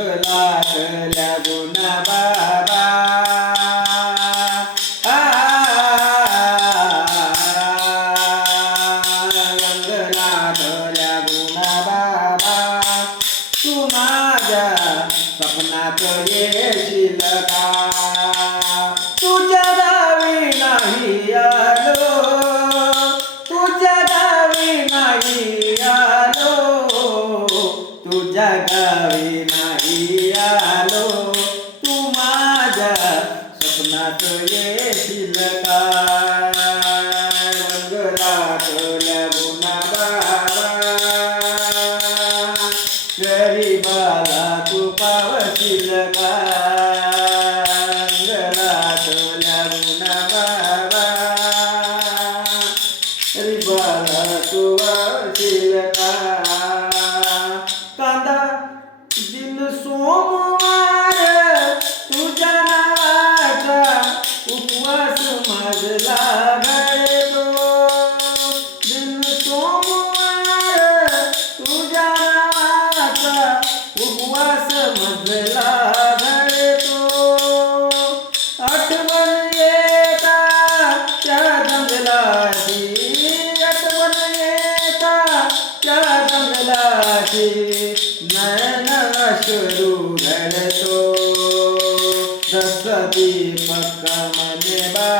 जंगलातल्या गुना बाबा जंगलातल्या गुना बाबा तू माझ्या सपनात येशील का तुझ्या गावी नाही आलो तुझ्या गावी नाही आलो तुझ्या गावी नाही आलो तू माझ्या स्वप्नात येशील का रंगलातल्या गुना बाबा गरीबाला तू पावशील का रंगलातल्या गुना बाबा गरीबाला तू पावशील का कांदा दिन सोमवार तुझ्या नावाचा उपवास माझला घडतो दिन सोमवार तुझ्या नावाचा उपवास माझला घडतो आठवण येता त्या जंगलाची आठवण येता त्या जंगलाची नयन अश्रू रडतो दस दीपक मने बा